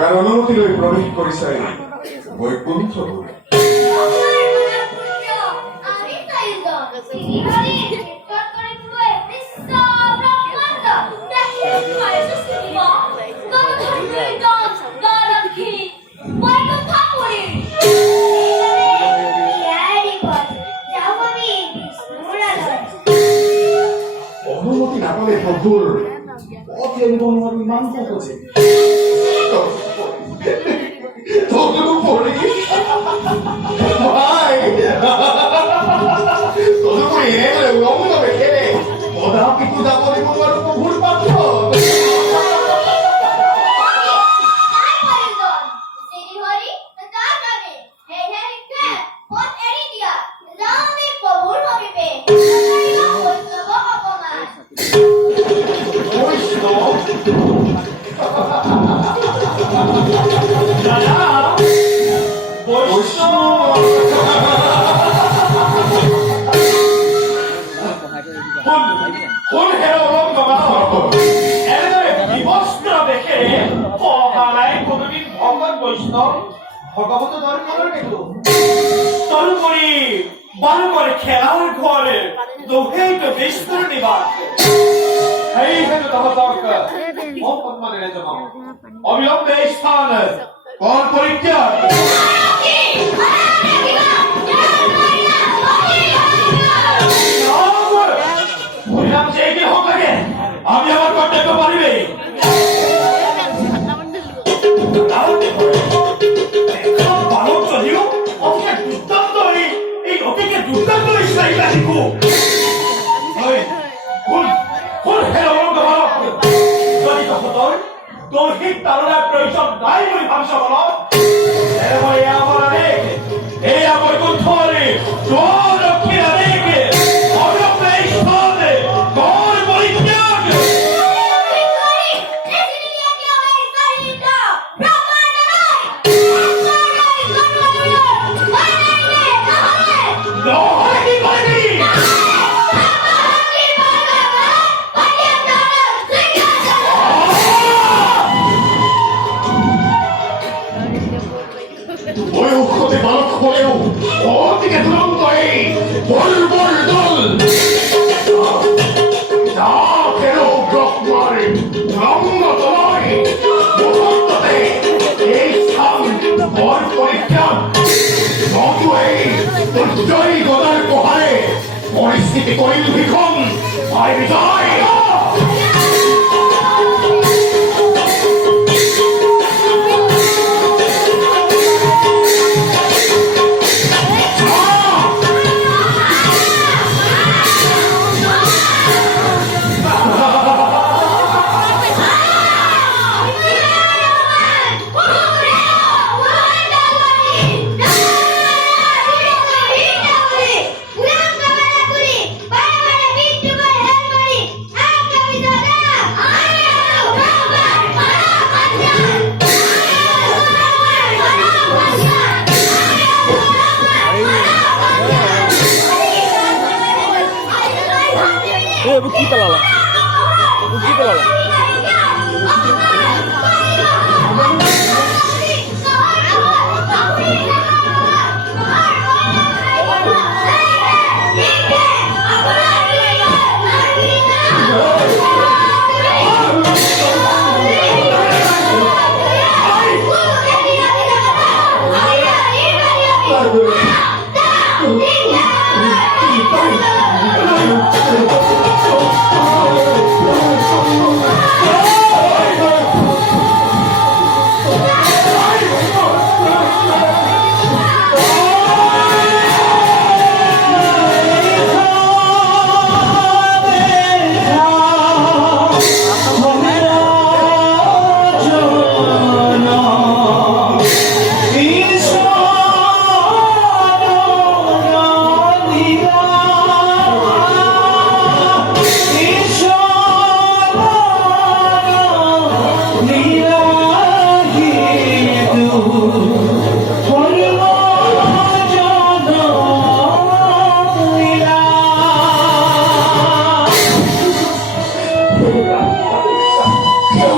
কার অনুমতি লৈ প্রবেশ করিছে বৈকুণ্ঠ পুরে। অনুমতি না পেলে ঠাকুর পথে অনুমতি মানতে হচ্ছে ভাই তদুপরি এলে উলঙ্গ বেঁধে ওরা কিন্তু যাবো তোমার প্রভুর পাত্র ভগবত দরকার কিন্তু তরুণী ভালো করে খেলার ঘরে দোহেই তো বিস্তর নিবাস এই হেতু দরকার সম্মানের জন্য অবিলম্বে স্থান কোন পরীক্ষা বললাম যে কি হোক লাগে আমি আমার কর্তব্য পারিবে বালক যদিও অতিকে দুর্দান্ত এই অতিকে দুর্দান্ত ইসলামী শিখো যদি তখন দৈহিক তালনার প্রয়োজন নাই বলে ভাবছ বল আমার অনেক এই আমার কোথায় দক্ষিণ অনেক অবিলম্বে স্থানে কর পরিত্যাগ পরিস্থিতি করিল ভিখন বিজয়